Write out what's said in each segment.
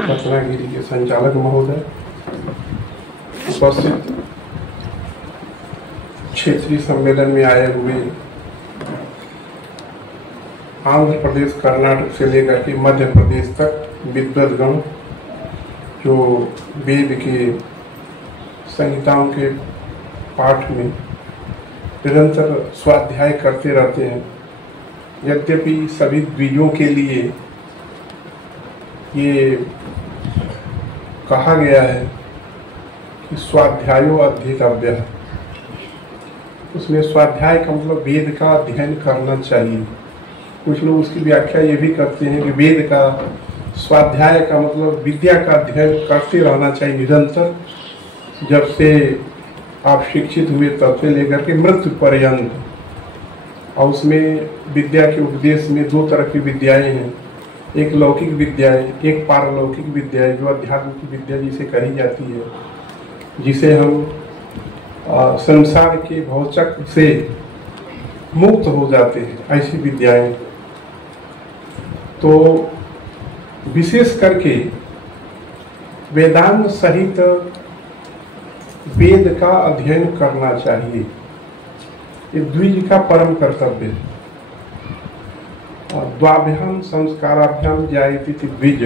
रत्नागिरी के संचालक महोदय, उपस्थित क्षेत्रीय सम्मेलन में आए हुए आंध्र प्रदेश, कर्नाटक से लेकर के मध्य प्रदेश तक विद्वद्गण जो वेद के संहिताओं के पाठ में निरंतर स्वाध्याय करते रहते हैं। यद्यपि सभी द्विजों के लिए ये कहा गया है कि स्वाध्यायो अध्येतव्य है, उसमें स्वाध्याय का मतलब वेद का अध्ययन करना चाहिए। कुछ लोग उसकी व्याख्या ये भी करते हैं कि वेद का स्वाध्याय का मतलब विद्या का अध्ययन करते रहना चाहिए निरंतर, जब से आप शिक्षित हुए तब से लेकर के मृत्यु पर्यंत। और उसमें विद्या के उपदेश में दो तरह की विद्याएं हैं, एक लौकिक विद्याएं, एक पारलौकिक विद्याएं, जो अध्यात्म की विद्या जिसे कही जाती है, जिसे हम संसार के भौचक्र से मुक्त हो जाते हैं, ऐसी विद्याएं। तो विशेष करके वेदांत सहित वेद का अध्ययन करना चाहिए, ये द्विज का परम कर्तव्य है। द्वाभ्याम संस्काराभ्याम जायते द्विज,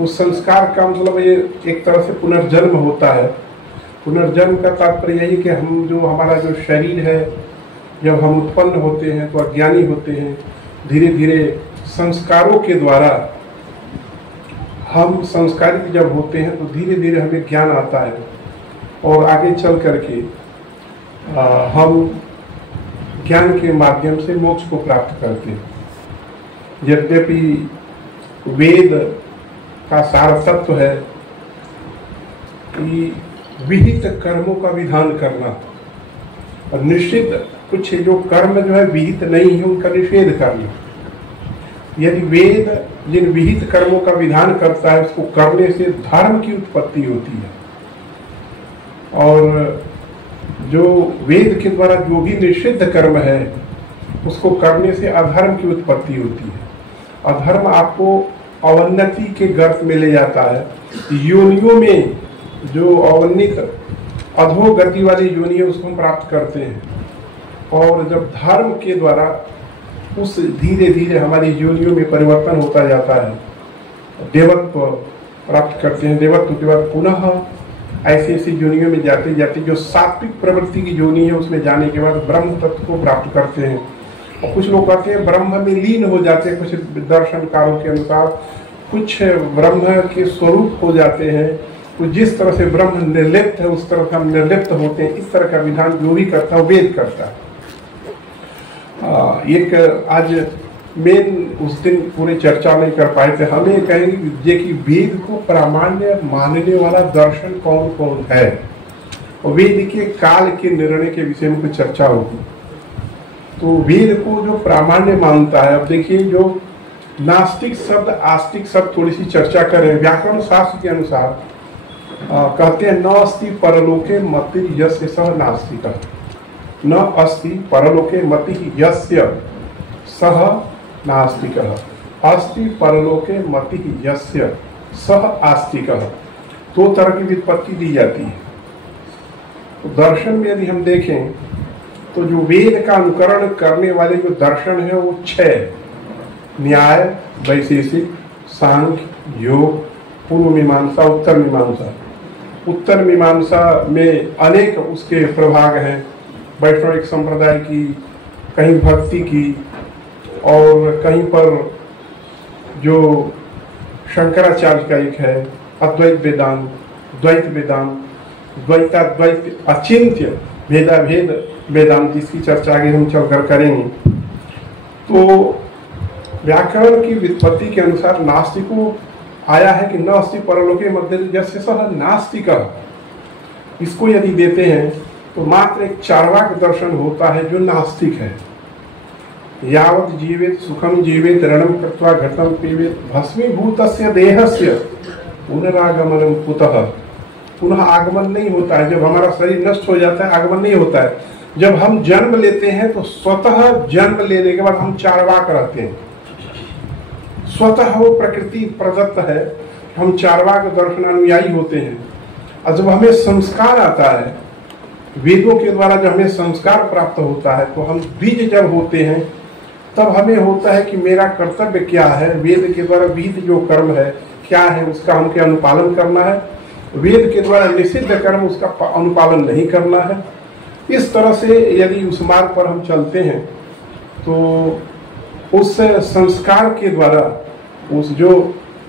उस संस्कार का मतलब ये एक तरह से पुनर्जन्म होता है। पुनर्जन्म का तात्पर्य यही कि हम जो हमारा जो शरीर है, जब हम उत्पन्न होते हैं तो अज्ञानी होते हैं, धीरे धीरे संस्कारों के द्वारा हम संस्कारित जब होते हैं तो धीरे धीरे हमें ज्ञान आता है और आगे चल करके हम ज्ञान के माध्यम से मोक्ष को प्राप्त करते हैं। यद्यपि वेद का सार तत्व है कि विहित कर्मों का विधान करना, और निश्चित कुछ जो कर्म जो है विहित नहीं है उनका निषेध करना। यदि वेद जिन विहित कर्मों का विधान करता है उसको करने से धर्म की उत्पत्ति होती है, और जो वेद के द्वारा जो भी निषिद्ध कर्म है उसको करने से अधर्म की उत्पत्ति होती है। अधर्म आपको अवन्नति के गर्त में ले जाता है। योनियों में जो अवन्नित अधोगति वाली योनि है उसको हम प्राप्त करते हैं, और जब धर्म के द्वारा उस धीरे धीरे हमारी योनियों में परिवर्तन होता जाता है, देवत्व प्राप्त करते हैं। देवत्व के बाद पुनः ऐसी ऐसी योनियों में जाते जाते जो सात्विक प्रवृत्ति की योनि है उसमें जाने के बाद ब्रह्म तत्व को प्राप्त करते हैं। और कुछ लोग कहते हैं ब्रह्म में लीन हो जाते हैं, कुछ दर्शनकारों के अनुसार कुछ ब्रह्म के स्वरूप हो जाते हैं, कुछ जिस तरह से ब्रह्म निर्लिप्त है उस तरह से हम निर्लिप्त होते हैं। इस तरह का विधान जो भी करता है वेद करता है। एक आज मेन उस दिन पूरी चर्चा नहीं कर पाए थे, हमें कहेंगे कि वेद को प्रामाण्य मानने वाला दर्शन कौन कौन है, और वेद के काल के निर्णय के विषय में कुछ चर्चा होगी। तो वेद को जो प्रामाण्य मानता है, अब देखिए जो नास्तिक शब्द आस्तिक शब्द थोड़ी सी चर्चा करें। व्याकरण शास्त्र के अनुसार कहते हैं न अस्ति परलोके मति यस्य सह नास्तिक, न अस्ति परलोके मति यस्य सह नास्तिक, अस्ति परलोके मति यस्य सह आस्तिक। दो तरह की व्युत्पत्ति दी जाती है। तो दर्शन में यदि हम देखें तो जो वेद का अनुकरण करने वाले जो दर्शन है वो 6: न्याय, वैशेषिक, सांख्य, योग, पूर्व मीमांसा, उत्तर मीमांसा। उत्तर मीमांसा में अनेक उसके प्रभाग हैं, वैष्णविक संप्रदाय की, कहीं भक्ति की, और कहीं पर जो शंकराचार्य का एक है अद्वैत वेदांत, द्वैत वेदांत, द्वैताद्वैत अचिंत्य भेदाभेद वेदांत, जिसकी चर्चा आगे हम चलकर करेंगे। तो व्याकरण की व्युत्पत्ति के अनुसार नास्तिकों आया है कि न अस्ति परलोके मध्य जैसे सह नास्तिक। इसको यदि देते हैं तो मात्र एक चार्वाक दर्शन होता है जो नास्तिक है। यावत् जीवेत सुखम जीवेत रणम कृत्वा घटम पीवेत भस्मीभूतस्य देहस्य पुनरागमनम कुतः। पुनः आगमन नहीं होता है। जब हमारा शरीर नष्ट हो जाता है आगमन नहीं होता है। जब हम जन्म लेते हैं तो स्वतः जन्म लेने के बाद हम चार्वाक रहते हैं। स्वतः वो प्रकृति प्रदत्त है, हम चार्वाक दर्शनानुयायी होते हैं, और जब हमें संस्कार आता है, वेदों के द्वारा जब हमें संस्कार प्राप्त होता है, तो हम बीज जब होते हैं तब हमें होता है कि मेरा कर्तव्य क्या है, वेद के द्वारा विहित जो कर्म है क्या है, उसका हमको अनुपालन करना है, वेद के द्वारा निषिद्ध कर्म उसका अनुपालन नहीं करना है। इस तरह से यदि उस मार्ग पर हम चलते हैं तो उस संस्कार के द्वारा, उस जो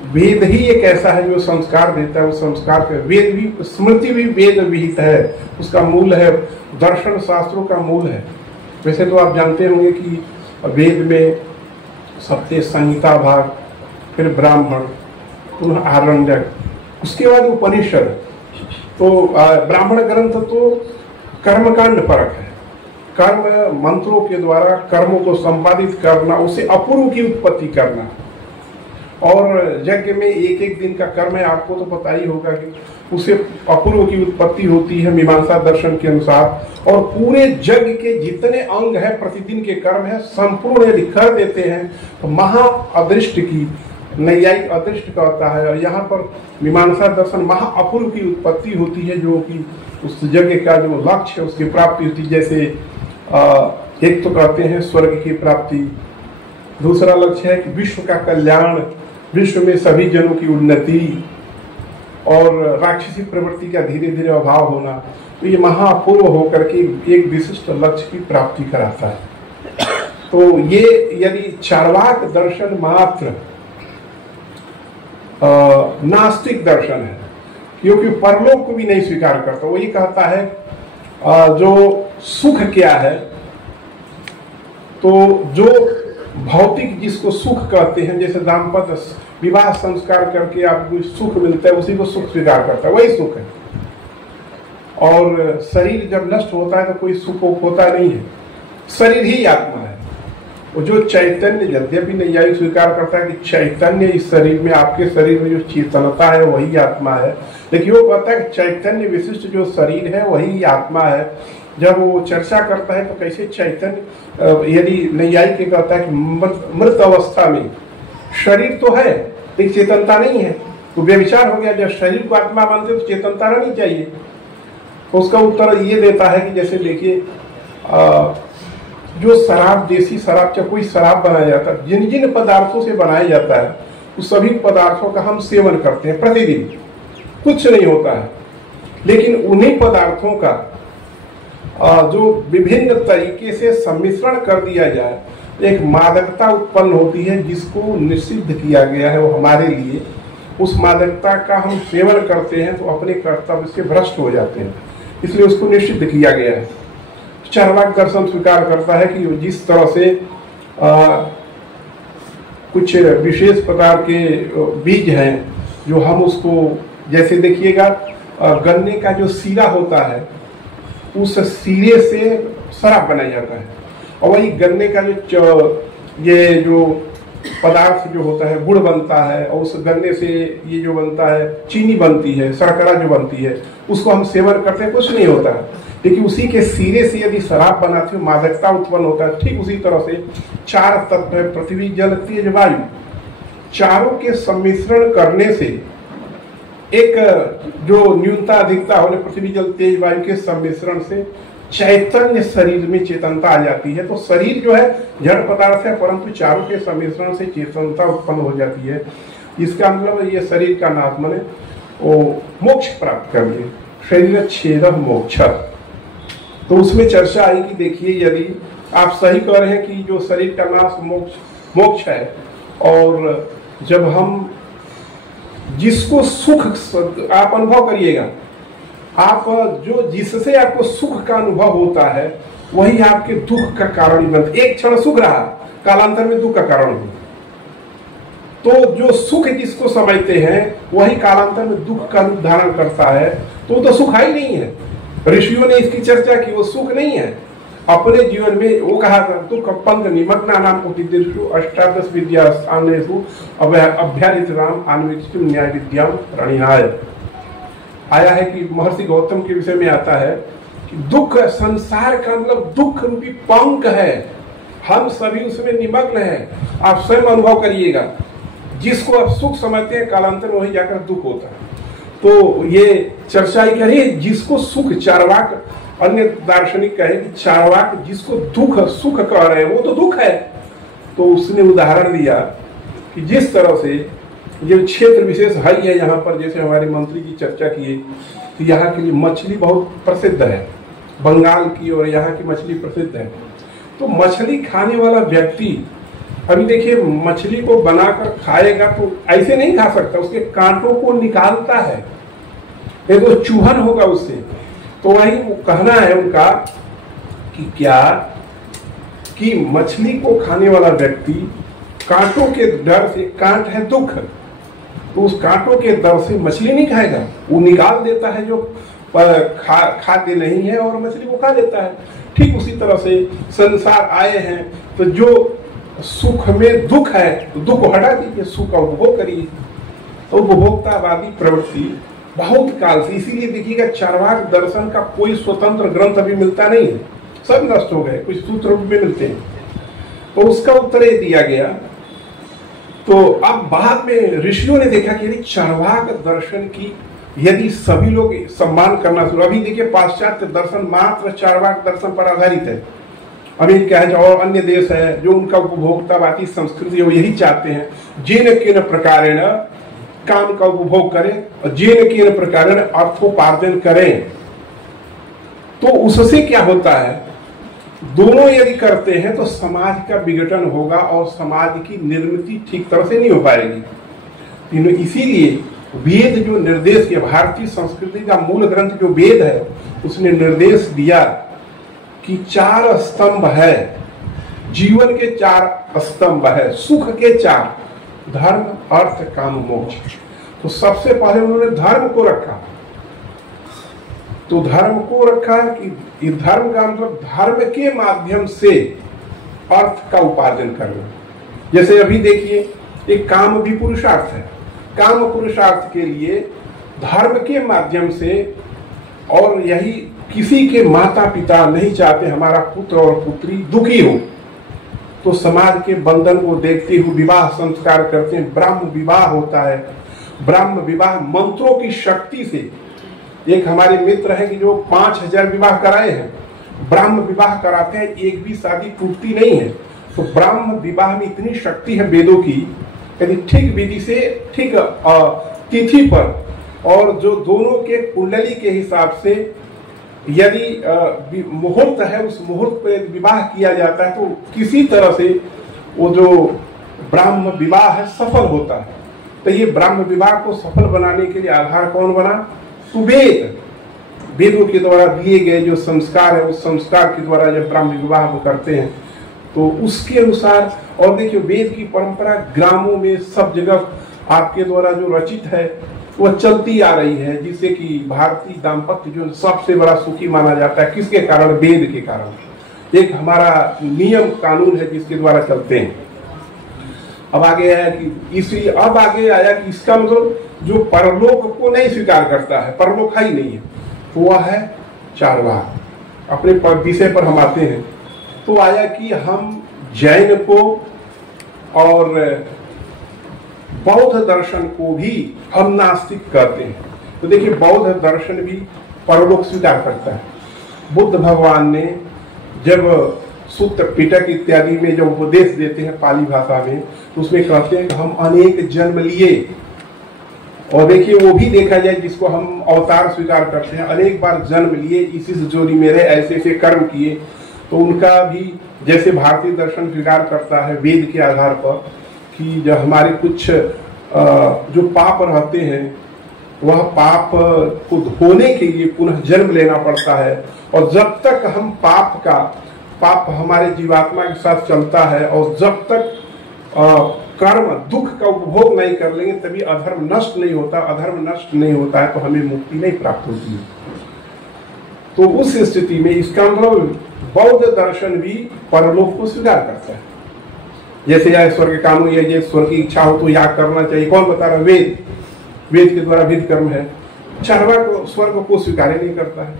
वेद ही एक ऐसा है जो संस्कार देता है, उस संस्कार के वेद भी, स्मृति भी वेद विहित है, उसका मूल है, दर्शन शास्त्रों का मूल है। वैसे तो आप जानते होंगे कि वेद में सप्ते संहिता भाग, फिर ब्राह्मण, पुनः आरण्यक, उसके बाद उपनिषद। तो ब्राह्मण ग्रंथ तो कर्मकांड परक है, कर्म मंत्रों के द्वारा कर्मों को संपादित करना, उसे अपूर्व की उत्पत्ति करना। और यज्ञ में एक एक दिन का कर्म है, आपको तो पता ही होगा कि उसे अपूर्व की उत्पत्ति होती है मीमांसा दर्शन के अनुसार। और पूरे यज्ञ के जितने अंग है, प्रतिदिन के कर्म है, संपूर्ण यदि कर देते हैं तो महा अदृष्ट की, नैयायिक अदृष्ट का होता है। और यहाँ पर मीमांसा दर्शन महा अपूर्व की उत्पत्ति होती है, जो कि उस यज्ञ का जो लक्ष्य है उसकी प्राप्ति होती है। जैसे एक तो कहते हैं स्वर्ग की प्राप्ति, दूसरा लक्ष्य है कि विश्व का कल्याण, विश्व में सभी जनों की उन्नति, और राक्षसी प्रवृत्ति का धीरे धीरे अभाव होना। तो ये महापूर्व होकर के एक विशिष्ट लक्ष्य की प्राप्ति कराता है। तो ये यदि चार्वाक दर्शन मात्र नास्तिक दर्शन है, क्योंकि परलोक को भी नहीं स्वीकार करता। वो ये कहता है जो सुख क्या है, तो जो भौतिक जिसको सुख कहते हैं, जैसे दाम्पत्य विवाह संस्कार करके आपको सुख मिलता है, उसी को सुख स्वीकार करता है, वही सुख है। और शरीर जब नष्ट होता है तो कोई सुख होता नहीं है, शरीर ही आत्मा है। वो जो चैतन्य, यद्यपि नैयायिक स्वीकार करता है कि चैतन्य इस शरीर में, आपके शरीर में जो चेतनता है वही आत्मा है, लेकिन वो कहता है कि चैतन्य विशिष्ट जो शरीर है वही आत्मा है। जब वो चर्चा करता है तो कैसे चैतन्य, यदि नैयायिक कहता है कि मृत अवस्था में शरीर तो है लेकिन चेतनता नहीं है, तो व्यभिचार हो गया। जब शरीर को आत्मा मानते तो चेतनता रहनी चाहिए। तो उसका उत्तर ये देता है कि जैसे देखिए, जो शराब, देसी शराब, जब कोई शराब बनाया जाता है, जिन जिन पदार्थों से बनाया जाता है उस सभी पदार्थों का हम सेवन करते हैं प्रतिदिन, कुछ नहीं होता है। लेकिन उन्हीं पदार्थों का जो विभिन्न तरीके से सम्मिश्रण कर दिया जाए, एक मादकता उत्पन्न होती है जिसको निषिद्ध किया गया है वो हमारे लिए। उस मादकता का हम सेवन करते हैं तो अपने कर्तव्य से भ्रष्ट हो जाते हैं, इसलिए उसको निषिद्ध किया गया है। चार्वाक दर्शन स्वीकार करता है कि जिस तरह से कुछ विशेष प्रकार के बीज हैं जो हम उसको, जैसे देखिएगा गन्ने का जो सीरा होता है उस सीरे से शराब बनाया जाता है, और वही गन्ने का ये जो पदार्थ जो होता है गुड़ बनता है, और उस गन्ने से ये जो बनता है चीनी बनती है, शर्करा जो बनती है, उसको हम सेवन करते हैं, कुछ नहीं होता है। लेकिन उसी के सीरे से यदि शराब बनाते हो मादकता उत्पन्न होता है। ठीक उसी तरह से चार तत्व है, पृथ्वी जल तेज वायु, चारों के सम्मिश्रण करने से एक जो न्यूनता अधिकता होने, पृथ्वी जल तेज वायु के सम्मिश्रण से चैतन्य शरीर में चेतनता आ जाती है। तो शरीर जो है जड़ पदार्थ है, परंतु चारों के सम्मिश्रण से चेतनता उत्पन्न हो जाती है। इसका मतलब ये शरीर का नाश माने वो मोक्ष प्राप्त कर ले, शरीर छेद मोक्ष। तो उसमें चर्चा आई कि देखिए, यदि आप सही कह रहे हैं कि जो शरीर का नाश मोक्ष है, और जब हम जिसको सुख आप अनुभव करिएगा, आप जो जिससे आपको सुख का अनुभव होता है वही आपके दुख का कारण बनता। एक क्षण सुख रहा, कालांतर में दुख का कारण हो। तो जो सुख जिसको समझते हैं वही कालांतर में दुख का रूप धारण करता है, तो सुख ही नहीं है। ऋषियों ने इसकी चर्चा की, वो सुख नहीं है अपने जीवन में। वो कहा था दुख पंग निमग्ना नाम कुटिदेषु अष्टादश विद्या स्थानेषु अभ्यारित राम अन्वेषितुम न्याय विद्याम प्रणिनाय। आया है कि महर्षि गौतम के विषय में आता है कि दुख संसार का मतलब दुख रूपी पंख है, हम सभी उसमें निमग्न हैं। आप स्वयं अनुभव करिएगा, जिसको आप सुख समझते हैं कालांतर में वही जाकर दुख होता है। तो ये चर्चा ही कह रही है, जिसको सुख चार्वाक, अन्य दार्शनिक कहे कि चार्वाक जिसको दुख सुख कह रहे हैं वो तो दुख है। तो उसने उदाहरण दिया कि जिस तरह से ये क्षेत्र विशेष है यहाँ पर, जैसे हमारे मंत्री जी चर्चा किए कि यहाँ के लिए मछली बहुत प्रसिद्ध है, बंगाल की और यहाँ की मछली प्रसिद्ध है। तो मछली खाने वाला व्यक्ति अभी देखिए मछली को बनाकर खाएगा तो ऐसे नहीं खा सकता, उसके कांटों को निकालता है, ये तो चूहन होगा उससे। तो वही कहना है उनका कि क्या कि मछली को खाने वाला व्यक्ति कांटों के डर से, कांट है दुख, तो उस कांटों के डर से मछली नहीं खाएगा, वो निकाल देता है जो खाद्य नहीं है और मछली को खा लेता है। ठीक उसी तरह से संसार आए हैं तो जो सुख में दुख है तो दुख को हटा दीजिए, सुख का उपभोग करिए। तो उपभोक्तावादी प्रवृत्ति बहुत काल से, इसीलिए देखिएगा चार्वाक दर्शन का कोई स्वतंत्र ग्रंथ अभी मिलता नहीं है, सब नष्ट हो गए, कुछ सूत्र भी मिलते हैं। तो उसका उत्तर ये दिया गया। तो अब बाद में ऋषियों ने देखा कि चार्वाक दर्शन की यदि सभी लोग सम्मान करना शुरू, अभी देखिए पाश्चात्य दर्शन मात्र चार्वाक दर्शन पर आधारित है। अमेरिका है और अन्य देश है जो उनका उपभोक्तावादी संस्कृति वो यही चाहते हैं, जिन किन प्रकारेण काम का उपभोग करें और जिन किन प्रकारेण अर्थोपार्जन करें। तो उससे क्या होता है, दोनों यदि करते हैं तो समाज का विघटन होगा और समाज की निर्मिति ठीक तरह से नहीं हो पाएगी। इसीलिए वेद जो निर्देश किया, भारतीय संस्कृति का मूल ग्रंथ जो वेद है उसने निर्देश दिया कि 4 स्तंभ है, जीवन के 4 स्तंभ है, सुख के 4, धर्म अर्थ काम मोक्ष। तो सबसे पहले उन्होंने धर्म को रखा। तो धर्म को रखा कि धर्म का मतलब धर्म के माध्यम से अर्थ का उपार्जन करना। जैसे अभी देखिए एक काम भी पुरुषार्थ है, काम पुरुषार्थ के लिए धर्म के माध्यम से, और यही किसी के माता पिता नहीं चाहते हमारा पुत्र और पुत्री दुखी हो, तो समाज के बंधन को देखते हुए विवाह संस्कार करते हैं, ब्राह्म विवाह होता है। ब्राह्म विवाह मंत्रों की शक्ति से, एक हमारे मित्र है कि जो 5000 विवाह कराए हैं, ब्राह्म विवाह कराते हैं, एक भी शादी टूटती नहीं है। तो ब्राह्म विवाह में इतनी शक्ति है वेदों की, यदि ठीक विधि से, ठीक तिथि पर, और जो दोनों के कुंडली के हिसाब से यदि मुहूर्त है उस मुहूर्त पर विवाह किया जाता है तो किसी तरह से वो जो ब्राह्म विवाह है सफल होता है। तो ये ब्राह्म विवाह को सफल बनाने के लिए आधार कौन बना, सुवेद, वेदों के द्वारा दिए गए जो संस्कार है उस संस्कार के द्वारा जब ब्राह्म विवाह को करते हैं तो उसके अनुसार। और देखिए वेद की परंपरा ग्रामों में सब जगह आपके द्वारा जो रचित है वह चलती आ रही है, जिससे कि भारतीय दाम्पत्य जो सबसे बड़ा सुखी माना जाता है, किसके कारण, वेद के कारण। एक हमारा नियम कानून है जिसके द्वारा चलते हैं। अब आगे आया कि इसलिए अब आगे आया कि इसका मतलब जो परलोक को नहीं स्वीकार करता है, परलोक ही नहीं है, तो वह है चार्वाक। अपने विषय पर हम आते हैं तो आया कि हम जैन को और बौद्ध दर्शन को भी हम नास्तिक कहते हैं। तो देखिए बौद्ध दर्शन भी परलोक स्वीकार करता है। बुद्ध भगवान ने जब सूत्र पिटक इत्यादि में जब उपदेश देते हैं पाली भाषा में, तो उसमें कहते हैं कि हम अनेक जन्म लिए, और देखिए वो भी देखा जाए जिसको हम अवतार स्वीकार करते हैं, अनेक बार जन्म लिए, इसी से जोड़ी में रहे, ऐसे ऐसे कर्म किए। तो उनका भी जैसे भारतीय दर्शन स्वीकार करता है वेद के आधार पर कि जब हमारे कुछ जो पाप रहते हैं वह पाप को धोने के लिए पुनः जन्म लेना पड़ता है, और जब तक हम पाप हमारे जीवात्मा के साथ चलता है और जब तक कर्म दुख का उपभोग नहीं कर लेंगे तभी अधर्म नष्ट नहीं होता। अधर्म नष्ट नहीं होता है तो हमें मुक्ति नहीं प्राप्त होती है। तो उस स्थिति में इसका मतलब बौद्ध दर्शन भी परलोक को स्वीकार करता है। जैसे या स्वर्ग कानून, या स्वर्ग की इच्छा हो तो याग करना चाहिए, कौन बता रहा, वेद के द्वारा विध कर्म है। चार्वाक स्वर्ग को स्वीकार नहीं करता है,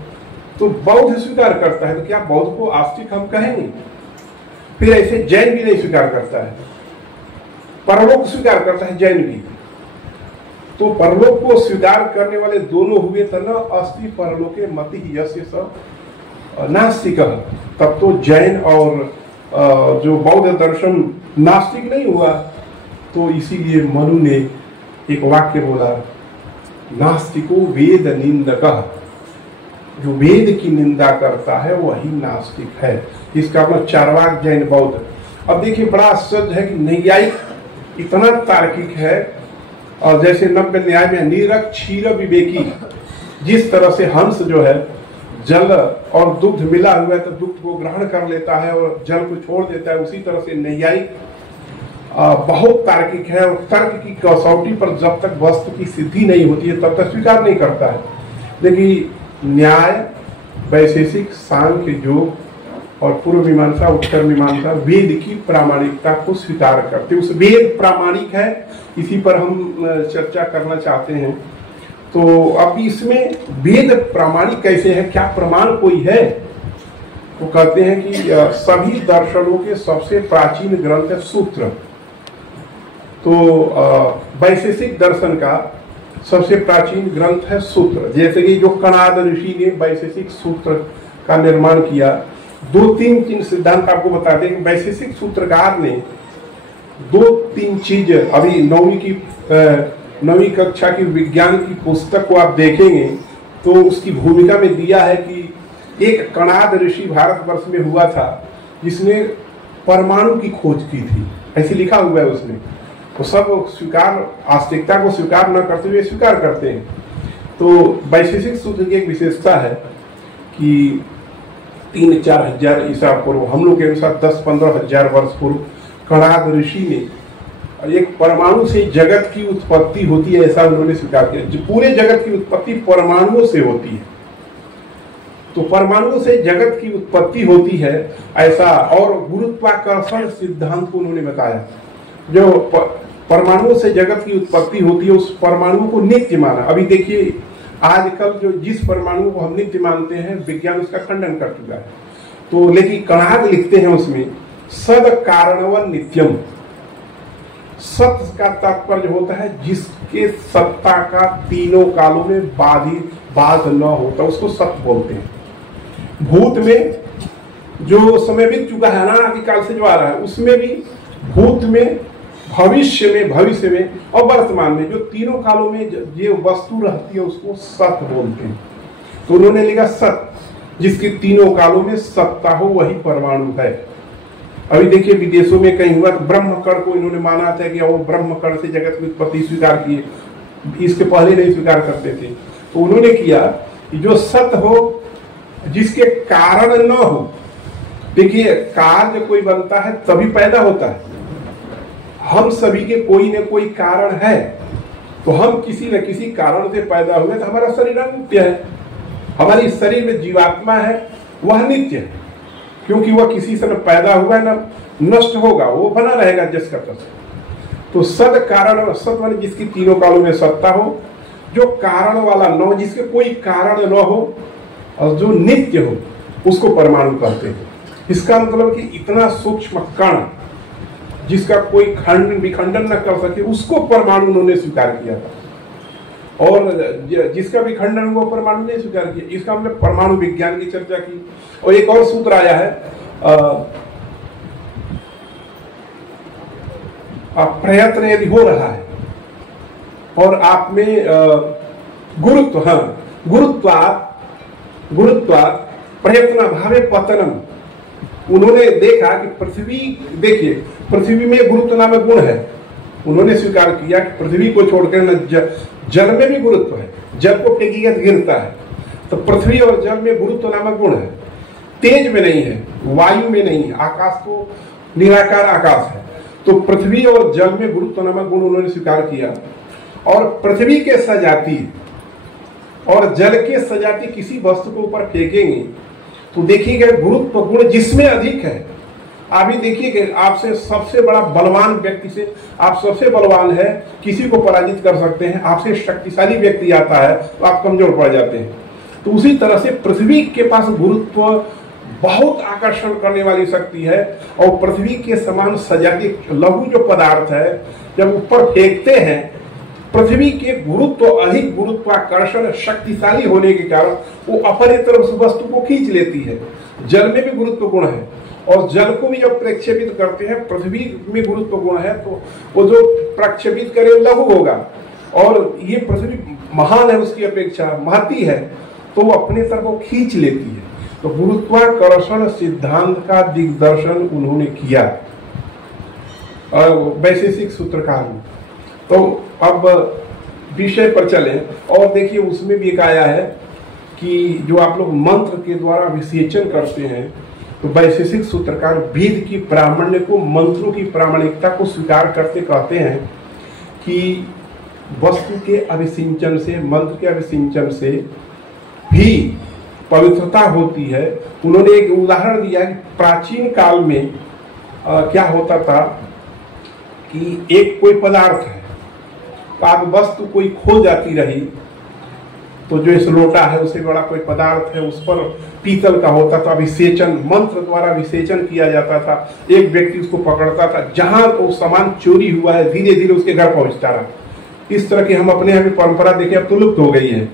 तो बौद्ध स्वीकार करता है। तो क्या बौद्ध को आस्तिक हम कहेंगे? फिर ऐसे जैन भी नहीं स्वीकार करता है। परलोक स्वीकार करता है जैन भी। तो परलोक को स्वीकार करने वाले दोनों हुए तो न अस्ति परलोके मति यस्य सब नास्तिक। तब तो जैन और जो बौद्ध दर्शन नास्तिक नहीं हुआ। तो इसीलिए मनु ने एक वाक्य बोला, नास्तिको वेद निंदक। जो वेद की निंदा करता है वही नास्तिक है। इसका मतलब चार्वाक जैन बौद्ध। अब देखिए बड़ा आश्चर्य है कि नैयायिक इतना तार्किक है, और जैसे नव्य न्याय में नीरक क्षीर विवेकी, जिस तरह से हंस जो है जल और दुग्ध मिला हुआ है तो दुग्ध को ग्रहण कर लेता है और जल को छोड़ देता है, उसी तरह से नैयायिक बहुत तार्किक है और तर्क की कसौटी पर जब तक वस्तु की सिद्धि नहीं होती है तब तक स्वीकार नहीं करता है। लेकिन न्याय, वैशेषिक, सांख्य, योग और पूर्व मीमांसा, उत्तर मीमांसा वेद की प्रामाणिकता को स्वीकार करते। उस वेद प्रामाणिक है, इसी पर हम चर्चा करना चाहते हैं। तो अब इसमें वेद प्रामाणिक कैसे है, क्या प्रमाण कोई है? तो कहते हैं कि सभी दर्शनों के सबसे प्राचीन ग्रंथ है सूत्र। तो वैशेषिक दर्शन का सबसे प्राचीन ग्रंथ है सूत्र। जैसे कि जो कणाद ऋषि ने वैशेषिक सूत्र का निर्माण किया, 2-3 सिद्धांत आपको बता दें कि वैशेषिक सूत्रकार ने 2-3 चीज, अभी 9वीं कक्षा की विज्ञान की पुस्तक को आप देखेंगे तो उसकी भूमिका में दिया है कि एक कणाद ऋषि भारतवर्ष में हुआ था जिसने परमाणु की खोज की थी, ऐसे लिखा हुआ है उसने। तो सब स्वीकार, आस्तिकता को स्वीकार न करते हुए स्वीकार करते हैं। तो वैशेषिक सूत्र की एक विशेषता है कि 3-4 हजार ईसा पूर्व, हम लोग के अनुसार 10-15 हजार वर्ष पूर्व कणाद ऋषि ने एक परमाणु से जगत की उत्पत्ति होती है ऐसा उन्होंने स्वीकार किया। पूरे जगत की उत्पत्ति परमाणुओं से होती है, तो परमाणुओं से जगत की उत्पत्ति होती है ऐसा, और गुरुत्वाकर्षण सिद्धांत को उन्होंने बताया। जो परमाणुओं से जगत की उत्पत्ति होती है उस परमाणु को नित्य माना। अभी देखिए आजकल जो जिस परमाणु को हम नित्य मानते हैं विज्ञान उसका खंडन कर चुका है। तो लेकिन कणाद लिखते हैं उसमें सद कारणवन नित्यम। सत्य का तात्पर्य होता है जिसके सत्ता का तीनों कालों में बाध न होता, उसको सत्य बोलते हैं। भूत में जो समय बीत चुका है, अनादि काल से जो आ रहा है, उसमें भी, भूत में, भविष्य में और वर्तमान में, जो तीनों कालों में ये वस्तु रहती है उसको सत्य बोलते हैं। तो उन्होंने लिखा सत्य, जिसके तीनों कालों में सत्ता हो वही परमाणु है। अभी देखिए विदेशों में कहीं हुआ तो ब्रह्मकण को इन्होंने माना था कि वो ब्रह्मकण से जगत की उत्पत्ति स्वीकार किए, इसके पहले नहीं स्वीकार करते थे। तो उन्होंने किया कि जो सत्य हो, जिसके कारण न हो। देखिए कार्य कोई बनता है तभी पैदा होता है, हम सभी के कोई न कोई कारण है। तो हम किसी न किसी कारण से पैदा हुए, तो हमारा शरीर नित्य है, हमारी शरीर में जीवात्मा है वह नित्य है, क्योंकि वह किसी से न पैदा हुआ है न नष्ट होगा, वो बना रहेगा जिसका तस। तो सद कारण, सत माने जिसकी तीनों कालों में सत्ता हो, जो कारण वाला न हो, जिसके कोई कारण न हो और जो नित्य हो, उसको परमाणु कहते हैं। इसका मतलब कि इतना सूक्ष्म कण जिसका कोई खंडन विखंडन न कर सके उसको परमाणु उन्होंने स्वीकार किया था, और जिसका भी खंडन हुआ परमाणु ने स्वीकार किया। इसका हमने परमाणु विज्ञान की चर्चा की। और एक और सूत्र आया है, प्रयत्न यदि हो रहा है और आप में गुरुत्व, गुरुत्वात् प्रयत्न भावे पतनम। उन्होंने देखा कि पृथ्वी, देखिए पृथ्वी में गुरुत्व नामक गुण है। उन्होंने स्वीकार किया कि पृथ्वी को छोड़कर न जल में भी गुरुत्व है, जल को फेंकिएगा तो गिरता है। तो पृथ्वी और जल में गुरुत्व नामक गुण है, तेज में नहीं है, वायु में नहीं है, आकाश तो निराकार आकाश है। तो पृथ्वी और जल में गुरुत्व नामक गुण उन्होंने स्वीकार किया। और पृथ्वी के सजाती और जल के सजाती किसी वस्तु को ऊपर फेंकेंगे तो देखिएगा गुरुत्व गुण जिसमें अधिक है। अभी देखिए कि आपसे सबसे बड़ा बलवान व्यक्ति से आप सबसे बलवान है, किसी को पराजित कर सकते हैं। आपसे शक्तिशाली व्यक्ति आता है तो आप कमजोर पड़ जाते हैं। तो उसी तरह से पृथ्वी के पास गुरुत्व बहुत आकर्षण करने वाली शक्ति है। और पृथ्वी के समान सजातीय लघु जो पदार्थ है जब ऊपर फेंकते हैं, पृथ्वी के गुरुत्व अधिक गुरुत्वाकर्षण शक्तिशाली होने के कारण वो अपरितर उस वस्तु को खींच लेती है। जल में भी गुरुत्व गुण है और जल को भी जब प्रक्षेपित करते हैं, पृथ्वी में गुरुत्व गुण है तो वो जो प्रक्षेपित करे लघु होगा और ये पृथ्वी महान है, उसकी अपेक्षा महती है तो वो अपने तरफ वो खींच लेती है। तो गुरुत्वाकर्षण सिद्धांत का दिग्दर्शन उन्होंने किया वैशेषिक सूत्रकार में। तो अब विषय पर चले और देखिए उसमें भी एक आया है कि जो आप लोग मंत्र के द्वारा विसेचन करते हैं, तो वैशेषिक सूत्रकार वेद की प्रामाण्य को, मंत्रों की प्रामाणिकता को स्वीकार करते कहते हैं कि वस्तु के अभिसिंचन से, मंत्र के अभिसिंचन से भी पवित्रता होती है। उन्होंने एक उदाहरण दिया कि प्राचीन काल में क्या होता था कि एक कोई पदार्थ है, अब वस्तु कोई खो जाती रही तो जो इस लोटा है उससे बड़ा कोई पदार्थ है, उस पर पीतल का होता था, विसेचन मंत्र द्वारा विसेचन किया जाता था। एक व्यक्ति उसको पकड़ता था, जहां तो सामान चोरी हुआ है धीरे धीरे उसके घर पहुंचता रहा। इस तरह की हम अपने यहाँ भी परंपरा देखें, अब तो लुप्त हो गई है।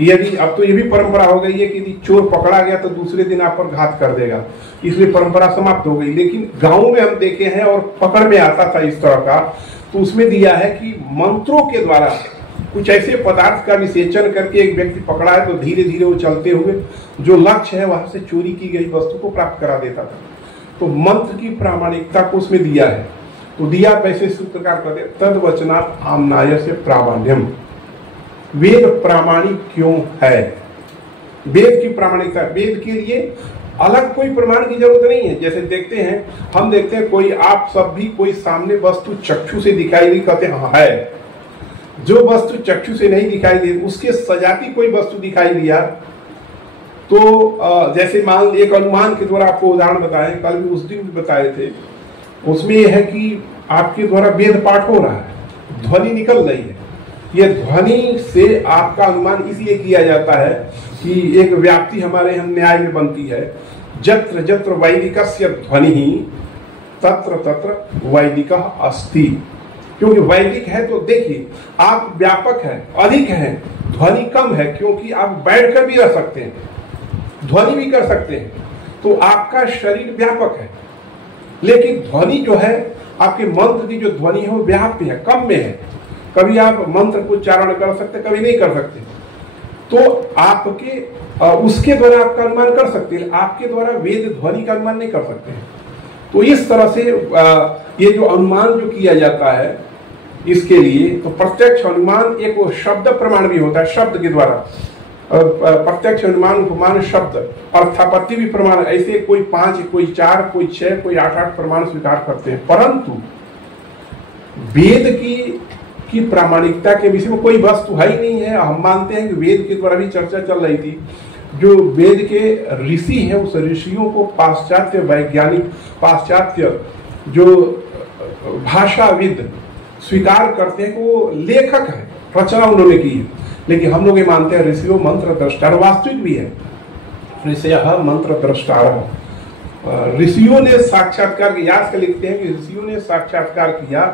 यदि अब तो ये भी परंपरा हो गई है कि यदि चोर पकड़ा गया तो दूसरे दिन आप पर घात कर देगा, इसलिए परंपरा समाप्त हो गई। लेकिन गाँव में हम देखे हैं और पकड़ में आता था इस तरह का, तो उसमें दिया है कि मंत्रों के द्वारा कुछ ऐसे पदार्थ का विसेचन करके एक व्यक्ति पकड़ा है तो धीरे धीरे वो चलते हुए जो लक्ष्य है वहां से चोरी की गई वस्तु को प्राप्त करा देता था। तो मंत्र की प्रामाणिकता को उसमें दिया है। तो दिया वैसे सूत्रकार कहते तद वचनात् आम्नाय से प्रामाण्यम। वेद प्रामाणिक क्यों है? वेद की प्रामाणिकता, वेद के लिए अलग कोई प्रमाण की जरूरत नहीं है। जैसे देखते हैं, हम देखते हैं कोई, आप सब भी कोई सामने वस्तु चक्षु से दिखाई दी कहते हैं हाँ है। जो वस्तु चक्षु से नहीं दिखाई दी उसके सजाती कोई वस्तु दिखाई दिया तो जैसे मान एक अनुमान के द्वारा आपको उदाहरण बताएं, कल भी उस दिन भी बताए थे, उसमें यह है कि आपके द्वारा वेद पाठ हो रहा है, ध्वनि निकल रही है। यह ध्वनि से आपका अनुमान इसलिए किया जाता है कि एक व्याप्ति हमारे यहाँ न्याय में बनती है, जत्र जत्र वैदिकस्य ध्वनि तत्र तत्र वैदिकः अस्ति। क्योंकि वैदिक है तो देखिए आप व्यापक है, अधिक है, ध्वनि कम है, क्योंकि आप बैठकर भी रह सकते हैं, ध्वनि भी कर सकते हैं, तो आपका शरीर व्यापक है। लेकिन ध्वनि जो है, आपके मंत्र की जो ध्वनि है वो व्याप्य है, कम में है। कभी आप मंत्र को उच्चारण कर सकते, कभी नहीं कर सकते। तो आपके उसके द्वारा आपका अनुमान कर सकते हैं, आपके द्वारा वेद ध्वनि का अनुमान नहीं कर सकते। तो इस तरह से ये जो अनुमान जो किया जाता है इसके लिए, तो प्रत्यक्ष अनुमान एक वो शब्द प्रमाण भी होता है, शब्द के द्वारा प्रत्यक्ष अनुमान, उपमान, शब्द, अर्थापत्ति भी प्रमाण। ऐसे कोई 5, कोई 4, कोई 6, कोई 8 प्रमाण स्वीकार करते हैं। परंतु वेद की प्रामाणिकता के विषय में कोई वस्तु है ही नहीं है। हम मानते हैं कि वेद के द्वारा भी चर्चा चल रही थी, जो वेद के ऋषि हैं उस ऋषियों को पाश्चात्य वैज्ञानिक, पाश्चात्य जो भाषाविद स्वीकार करते हैं कि वो लेखक है, रचना उन्होंने की है। लेकिन हम लोग ये मानते हैं ऋषियों मंत्र द्रष्टा, वास्तविक भी है, ऋषयः मंत्र द्रष्टा। ऋषियों ने साक्षात्कार किया, याद कर लिखते हैं कि ऋषियों ने साक्षात्कार किया,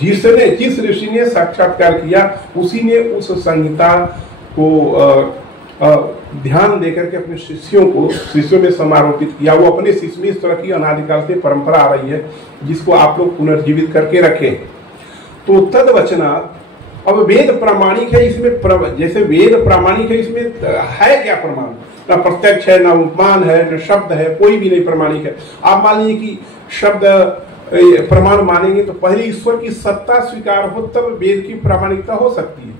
जिस ऋषि ने साक्षात्कार किया उसी ने उस संहिता को ध्यान देकर के अपने शिष्यों में समारोपित किया। वो अपने शिष्य में इस तरह की अनादिकाल से परंपरा आ रही है जिसको आप लोग पुनर्जीवित करके रखें। तो तद वचनात्, अब वेद प्रामाणिक है, इसमें जैसे वेद प्रामाणिक है, इसमें है क्या प्रमाण? ना प्रत्यक्ष है, ना उपमान है, ना शब्द है, कोई भी नहीं प्रमाणिक है। आप मान लीजिए कि शब्द प्रमाण मानेंगे तो पहले ईश्वर की सत्ता स्वीकार हो तब वेद की प्रामाणिकता हो सकती है।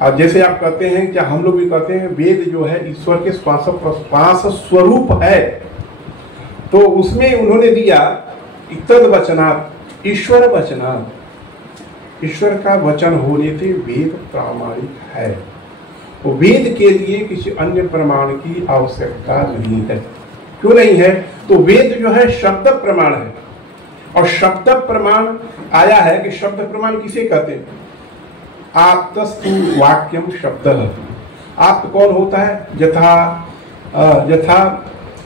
और जैसे आप कहते हैं, क्या हम लोग भी कहते हैं वेद जो है ईश्वर के श्वास स्वरूप है, तो उसमें उन्होंने दिया तद वचनात्, ईश्वर वचनात्, ईश्वर का वचन होने से वेद प्रामाणिक है। तो वेद के लिए किसी अन्य प्रमाण की आवश्यकता नहीं है। क्यों नहीं है? तो वेद जो है शब्द प्रमाण है, और शब्द प्रमाण आया है कि शब्द प्रमाण किसे कहते हैं? आप्तस्तु वाक्यम शब्द। आप्त कौन होता है? यथा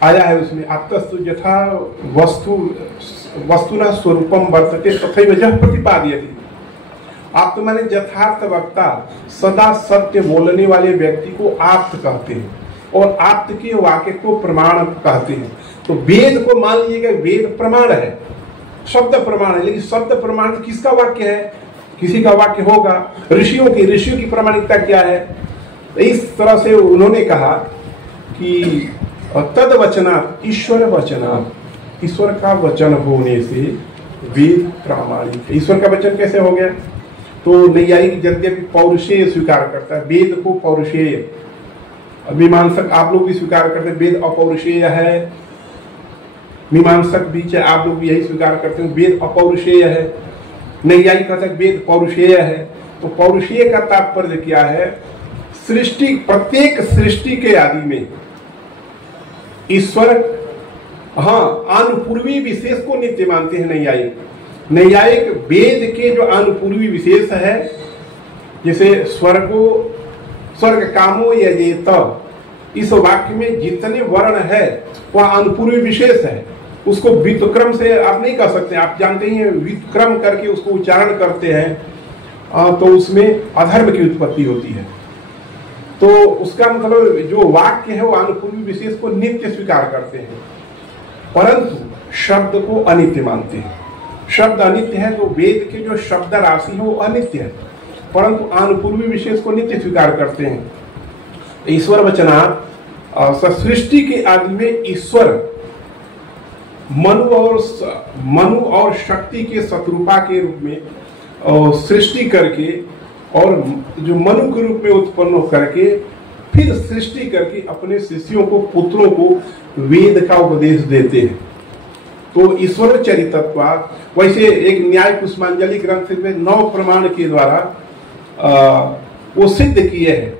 आया है उसमें आत्तस्तु यथा वस्तुना स्वरूपम वर्तते तथैव यः प्रतिपादयति। आप्त माने यथार्थ वक्ता, सदा सत्य बोलने वाले व्यक्ति को आप्त कहते हैं और आप्त के वाक्य को प्रमाण कहते हैं। तो वेद को मान लीजिएगा, वेद प्रमाण है, शब्द प्रमाण है, लेकिन शब्द प्रमाण किसका वाक्य है? किसी का वाक्य होगा, ऋषियों की प्रमाणिकता क्या है? तो इस तरह से उन्होंने कहा कि तद वचनात् ईश्वर वचनात्, ईश्वर का वचन होने से वेद प्रामाणिक है। ईश्वर का वचन कैसे हो गया? तो नैयायिक यद्यपि पौरुषेय स्वीकार करता है, वेद को पौरुषेय, मीमांसक आप लोग भी स्वीकार करते हैं वेद अपौरुषेय है, मीमांसक भी चाहे आप लोग भी यही स्वीकार करते हैं वेद अपौरुषेय है, नैयायिक कहते हैं वेद पौरुषेय है। तो पौरुषेय का तात्पर्य क्या है? सृष्टि, प्रत्येक सृष्टि के आदि में ईश्वर, हाँ, अनुपूर्वी विशेष को नित्य मानते हैं नैयायिक। नैयायिक वेद के जो अनुपूर्वी विशेष है, जैसे स्वर्ग कामो यजेत, इस वाक्य में जितने वर्ण है वह अनुपूर्वी विशेष है, उसको व्युत्क्रम से आप नहीं कर सकते। आप जानते ही हैं, व्युत्क्रम करके उसको उच्चारण करते हैं तो उसमें अधर्म की उत्पत्ति होती है। तो उसका मतलब जो वाक्य है वो अनुपूर्वी विशेष को नित्य स्वीकार करते हैं, परंतु शब्द को अनित्य मानते हैं। शब्द अनित्य है तो वेद के जो शब्द राशि है वो अनित्य है, परंतु अनुपूर्वी विशेष को नित्य स्वीकार करते हैं। ईश्वर वचनात् सृष्टि के आदि में ईश्वर मनु और शक्ति के शत्रुपा के रूप में सृष्टि करके और जो मनु के रूप में उत्पन्न करके फिर सृष्टि करके अपने शिष्यों को, पुत्रों को वेद का उपदेश देते हैं। तो ईश्वर चरितत्वात्, वैसे एक न्याय पुष्पांजलि ग्रंथ में 9 प्रमाण के द्वारा वो सिद्ध किए हैं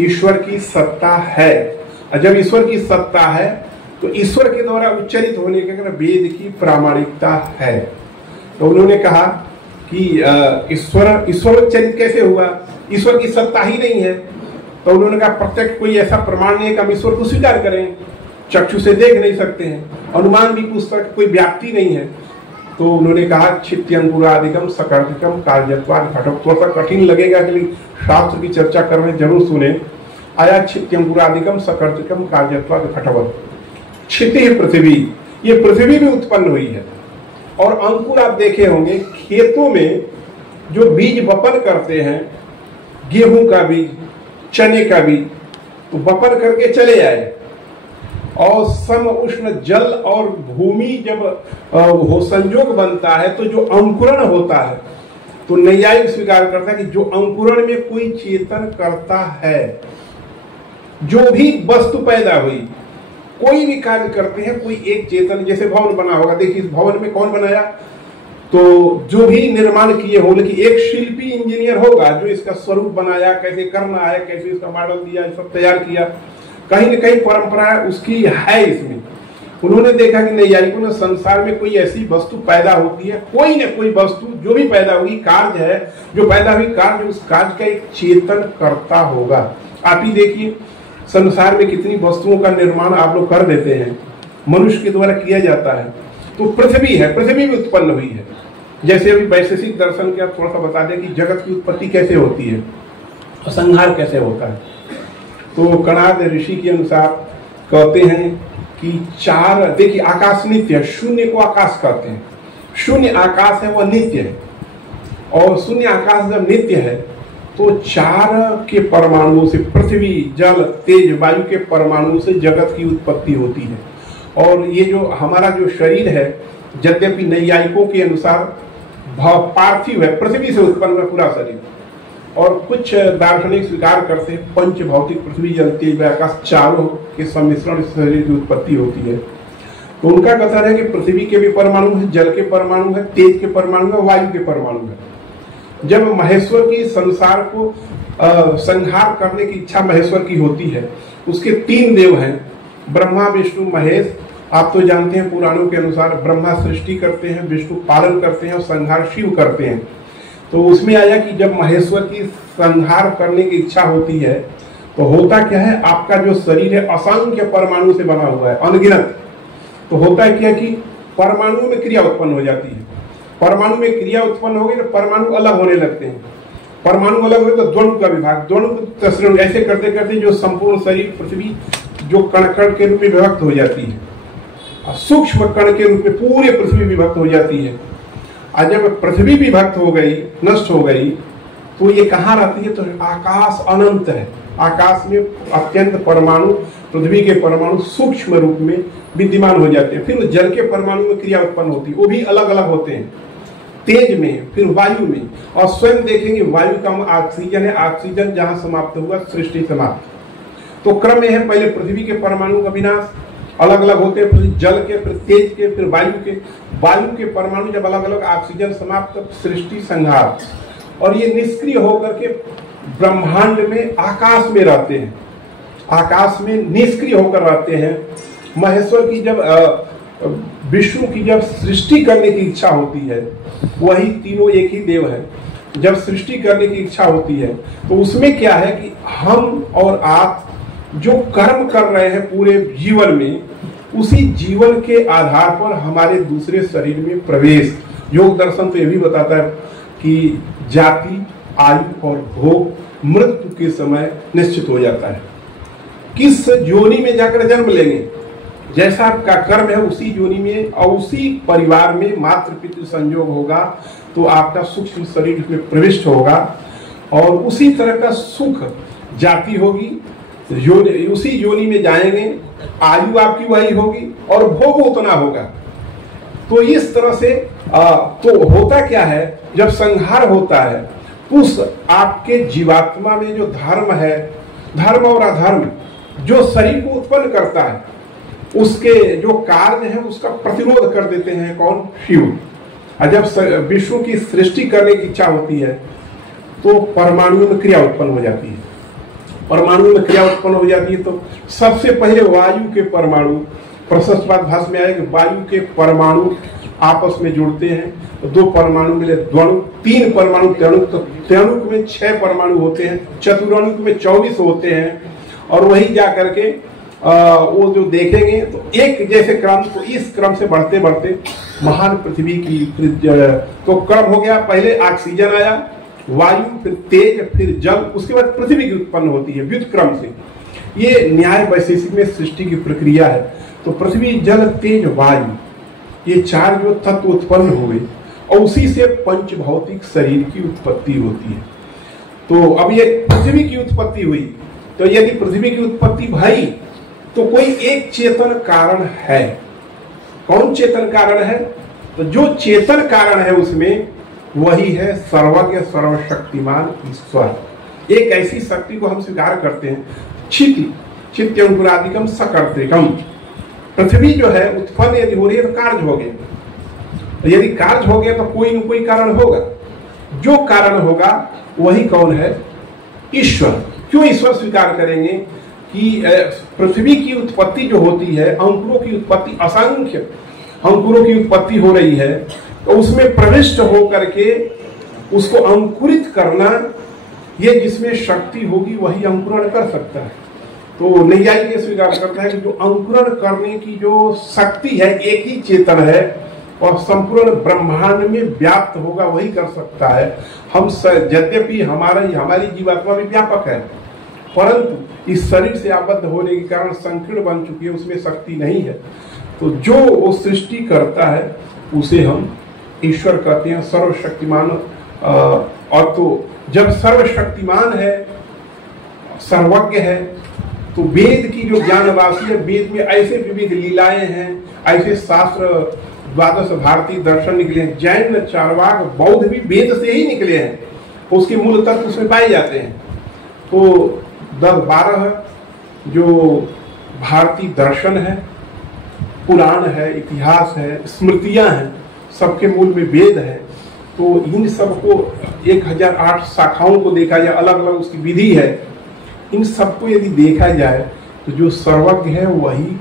ईश्वर की सत्ता है। और जब ईश्वर की सत्ता है तो ईश्वर के द्वारा उच्चरित होने के कारण वेद की प्रामाणिकता है। तो उन्होंने कहा कि ईश्वर उच्चरित कैसे हुआ? ईश्वर की सत्ता ही नहीं है। तो उन्होंने कहा प्रत्यक्ष कोई ऐसा प्रमाण नहीं है कि हम ईश्वर को स्वीकार करें, चक्षु से देख नहीं सकते हैं, अनुमान भी पुस्तक कोई व्याप्ति नहीं है। तो उन्होंने कहा क्षित्यंकुरादिकम सकर्तिकम कार्यत्वात् घटक। थोड़ा सा कठिन लगेगा कि शास्त्र की चर्चा कर रहे जरूर सुने। आया क्षित्यंकुरादिकम सकर्तिकम कार्यत्वात् घटवत्। क्षिति पृथ्वी, ये पृथ्वी भी उत्पन्न हुई है। और अंकुर आप देखे होंगे खेतों में जो बीज वपन करते हैं, गेहूं का बीज, चने का बीज, तो वपन करके चले आए और सम उष्ण जल और भूमि जब हो संयोग बनता है तो जो अंकुरण होता है, तो नैयायिक स्वीकार करता है कि जो अंकुरण में कोई चेतन करता है, जो भी वस्तु पैदा हुई, कोई भी कार्य करते हैं, कोई एक चेतन, जैसे भवन बना होगा, देखिए इस भवन में कौन बनाया? तो जो भी निर्माण किए हो, लेकिन एक शिल्पी इंजीनियर होगा जो इसका स्वरूप बनाया, कैसे करना है, कैसे इसका मॉडल दिया, सब तैयार किया। कहीं न कहीं परंपरा उसकी है इसमें। उन्होंने देखा कि नैयायिकों ने संसार में कोई ऐसी वस्तु पैदा होती है, कोई न कोई वस्तु जो भी पैदा होगी, कार्य है जो पैदा हुई, कार्य, उस कार्य का एक चेतन करता होगा। आप ही देखिए संसार में कितनी वस्तुओं का निर्माण आप लोग कर देते हैं, मनुष्य के द्वारा किया जाता है। तो पृथ्वी है, पृथ्वी भी उत्पन्न हुई है। जैसे अभी वैशेषिक दर्शन का थोड़ा सा बता दें कि जगत की उत्पत्ति कैसे होती है और संहार कैसे होता है। तो कणाद ऋषि के अनुसार कहते हैं कि 4, देखिए आकाश नित्य है, शून्य को आकाश कहते हैं। शून्य आकाश है वह नित्य है, और शून्य आकाश जब नित्य है तो 4 के परमाणुओं से, पृथ्वी, जल, तेज, वायु के परमाणुओं से जगत की उत्पत्ति होती है। और ये जो हमारा जो शरीर है, यद्यपि नैयायिकों के अनुसार पार्थिव है, पृथ्वी से उत्पन्न है पूरा शरीर, और कुछ दार्शनिक स्वीकार करते हैं पंच भौतिक पृथ्वी, जल, तेज, वायु, आकाश, चारों के सम्मिश्रण से शरीर की उत्पत्ति होती है। तो उनका कथन है कि पृथ्वी के भी परमाणु है, जल के परमाणु है, तेज के परमाणु है, वायु के परमाणु है। जब महेश्वर की संसार को संहार करने की इच्छा महेश्वर की होती है, उसके 3 देव हैं, ब्रह्मा, विष्णु, महेश। आप तो जानते हैं पुराणों के अनुसार ब्रह्मा सृष्टि करते हैं, विष्णु पालन करते हैं और संहार शिव करते हैं। तो उसमें आया कि जब महेश्वर की संहार करने की इच्छा होती है तो होता क्या है, आपका जो शरीर है असंख्य परमाणु से बना हुआ है, अनगिनत। तो होता है क्या कि परमाणु में क्रिया उत्पन्न हो जाती है। परमाणु में क्रिया उत्पन्न होगी तो परमाणु अलग होने लगते हैं। परमाणु अलग हुए तो द्वंद्व का विभाग, द्वंद्व ऐसे करते करते जो संपूर्ण शरीर पृथ्वी जो कण कण के रूप में विभक्त हो जाती है, सूक्ष्म कण के रूप में पूरे पृथ्वी विभक्त हो जाती है। और जब पृथ्वी विभक्त हो गई, नष्ट हो गई, तो ये कहाँ रहती है? तो आकाश अनंत है। आकाश में अत्यंत परमाणु, पृथ्वी के परमाणु सूक्ष्म रूप में विद्यमान हो जाते हैं। फिर जल के परमाणु में क्रिया उत्पन्न होती है, वो भी अलग अलग होते हैं, तेज में, फिर वायु में। और स्वयं देखेंगे वायु का ऑक्सीजन है, ऑक्सीजन जहां समाप्त हुआ सृष्टि समाप्त। तो क्रम में है, पहले पृथ्वी के परमाणु का विनाश, अलग अलग होते हैं, फिर जल के, फिर तेज के, फिर वायु के। वायु के परमाणु जब अलग अलग, ऑक्सीजन समाप्त, तब सृष्टि संहार। और ये निष्क्रिय होकर के ब्रह्मांड में आकाश में रहते हैं, आकाश में निष्क्रिय होकर रहते हैं। महेश्वर की जब विष्णु की जब सृष्टि करने की इच्छा होती है, वही तीनों एक ही देव है, जब सृष्टि करने की इच्छा होती है तो उसमें क्या है कि हम और आप जो कर्म कर रहे हैं पूरे जीवन में, उसी जीवन के आधार पर हमारे दूसरे शरीर में प्रवेश। योग दर्शन तो ये भी बताता है कि जाति, आयु और भोग मृत्यु के समय निश्चित हो जाता है। किस योनि में जाकर जन्म लेंगे, जैसा आपका कर्म है उसी योनि में और उसी परिवार में मातृ पितृ संयोग होगा, तो आपका सूक्ष्म शरीर में प्रविष्ट होगा। और उसी तरह का सुख जाति होगी, उसी योनि में जाएंगे, आयु आपकी वही होगी और भोग उतना होगा। तो इस तरह से तो होता क्या है, जब संहार होता है, उस आपके जीवात्मा में जो धर्म है, धर्म और अधर्म जो शरीर को उत्पन्न करता है, उसके जो कार्य है उसका प्रतिरोध कर देते हैं कौन? शिव। और जब विष्णु की सृष्टि करने की इच्छा होती है तो परमाणु में क्रिया उत्पन्न हो जाती है। परमाणु में क्रिया उत्पन्न हो जाती है तो सबसे पहले वायु के परमाणु, प्रशस्त बात भाषा में आए कि वायु के परमाणु आपस में जुड़ते हैं, तो दो परमाणु मिले द्वणु, तीन परमाणु त्रणुक, तो त्रणुक में 6 परमाणु होते हैं, चतुरणुक में 24 होते हैं। और वही जा करके वो जो देखेंगे तो एक जैसे क्रम, तो इस क्रम से बढ़ते बढ़ते महान पृथ्वी की तो क्रम हो गया। पहले ऑक्सीजन आया, वायु, फिर तेज, फिर जल, उसके बाद पृथ्वी की उत्पन्न होती है व्युत्क्रम से। ये न्याय वैशेषिक में सृष्टि की प्रक्रिया है। तो पृथ्वी, जल, तेज, वायु, ये 4 जो तत्व उत्पन्न हुए और उसी से पंच भौतिक शरीर की उत्पत्ति होती है। तो अब ये पृथ्वी की उत्पत्ति हुई, तो यदि पृथ्वी की उत्पत्ति भई तो कोई एक चेतन कारण है। कौन चेतन कारण है? तो जो चेतन कारण है उसमें वही है सर्वज्ञ सर्वशक्तिमान ईश्वर। एक ऐसी शक्ति को हम स्वीकार करते हैं, चित्तंकुरादिकम सकर्तृकम। पृथ्वी जो है उत्पन्न यदि हो रही है तो कार्य हो गया, यदि कार्य हो गया तो कोई न कोई कारण होगा। जो कारण होगा वही कौन है? ईश्वर। क्यों ईश्वर स्वीकार करेंगे कि पृथ्वी की उत्पत्ति जो होती है, अंकुरों की उत्पत्ति, असंख्य अंकुरों की उत्पत्ति हो रही है, तो उसमें प्रविष्ट होकर के उसको अंकुरित करना, ये जिसमें शक्ति होगी वही अंकुरण कर सकता है। तो नैयायिक स्वीकार करता है कि जो अंकुरण करने की जो शक्ति है एक ही चेतन है और संपूर्ण ब्रह्मांड में व्याप्त होगा वही कर सकता है। हम यद्यपि हमारी जीवात्मा भी व्यापक है, परंतु इस शरीर से आबद्ध होने के कारण संकीर्ण बन चुकी है, उसमें शक्ति नहीं है। तो जो वो सृष्टि करता है उसे हम ईश्वर कहते हैं, सर्वशक्तिमान। और तो जब सर्वशक्तिमान है, सर्वज्ञ है, तो वेद की जो ज्ञान राशि है, वेद में ऐसे विविध लीलाएं हैं, ऐसे शास्त्र, द्वादश भारतीय दर्शन निकले हैं, जैन, चार्वाक, बौद्ध भी वेद से ही निकले हैं, उसके मूल तत्व उसमें पाए जाते हैं। तो 10-12 जो भारतीय दर्शन है, पुराण है, इतिहास है, स्मृतियां हैं, सबके मूल में वेद है। तो इन सबको 1008 शाखाओं को देखा जाए, अलग अलग उसकी विधि है, इन सबको यदि देखा जाए तो जो सर्वज्ञ है वही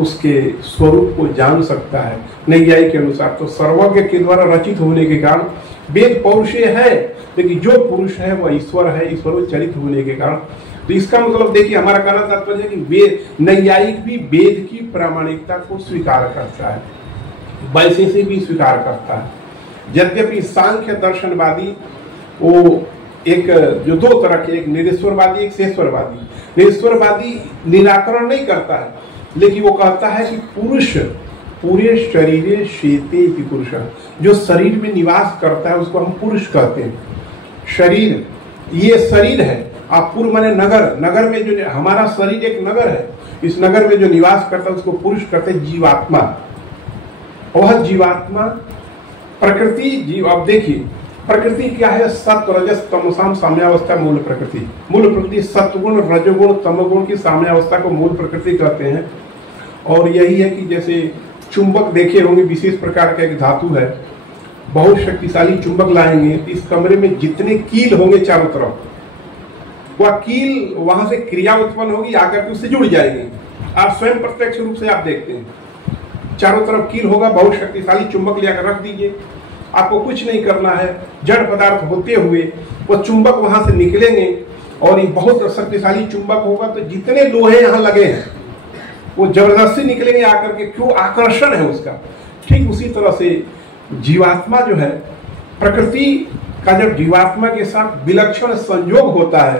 उसके स्वरूप को जान सकता है नैयायिक के अनुसार। तो सर्वज्ञ के द्वारा रचित होने के कारण वेद पौरुषेय है, लेकिन जो पुरुष है वह ईश्वर है, ईश्वर चरित होने के कारण तो इसका मतलब देखिए, हमारा कहना तात्पर्य है कि वेद, नैयायिक भी वेद की प्रामाणिकता को स्वीकार करता है, वैशेषिक भी स्वीकार करता है। यद्यपि सांख्य दर्शनवादी वो एक जो दो तरह के, एक निरीश्वरवादी एक शेश्वरवादी, निरीश्वरवादी निराकरण नहीं करता है, लेकिन वो कहता है कि पुरुष पूरे शरीरे शेते इति पुरुष, जो शरीर में निवास करता है उसको हम पुरुष कहते हैं। शरीर, ये शरीर है, आप पूर्व माने नगर, नगर में जो हमारा शरीर एक नगर है, इस नगर में जो निवास करता है उसको पुरुष कहते हैं, जीवात्मा। वह जीवात्मा प्रकृति जीव, अब देखिए प्रकृति क्या है, सत्व रजस तमसाम साम्यावस्था मूल प्रकृति। मूल प्रकृति सत्वगुण रजोगुण तमोगुण की साम्यावस्था को मूल प्रकृति कहते हैं। और यही है कि जैसे चुंबक देखे होंगे, विशेष प्रकार का एक धातु है, बहुत शक्तिशाली चुंबक लाएंगे, इस कमरे में जितने कील होंगे चारों तरफ, वह कील वहां से क्रिया उत्पन्न होगी, आकर के उससे जुड़ जाएंगे। आप स्वयं प्रत्यक्ष रूप से आप देखते हैं, चारों तरफ कील होगा, बहुत शक्तिशाली चुंबक लेकर रख दीजिए, आपको कुछ नहीं करना है, जड़ पदार्थ होते हुए वो चुंबक वहां से निकलेंगे, और ये बहुत शक्तिशाली चुंबक होगा, तो जितने लोहे यहाँ लगे हैं वो जबरदस्ती निकलेंगे आकर के, क्यों, आकर्षण है उसका। ठीक उसी तरह से जीवात्मा जो है, प्रकृति का जब जीवात्मा के साथ विलक्षण संयोग होता है,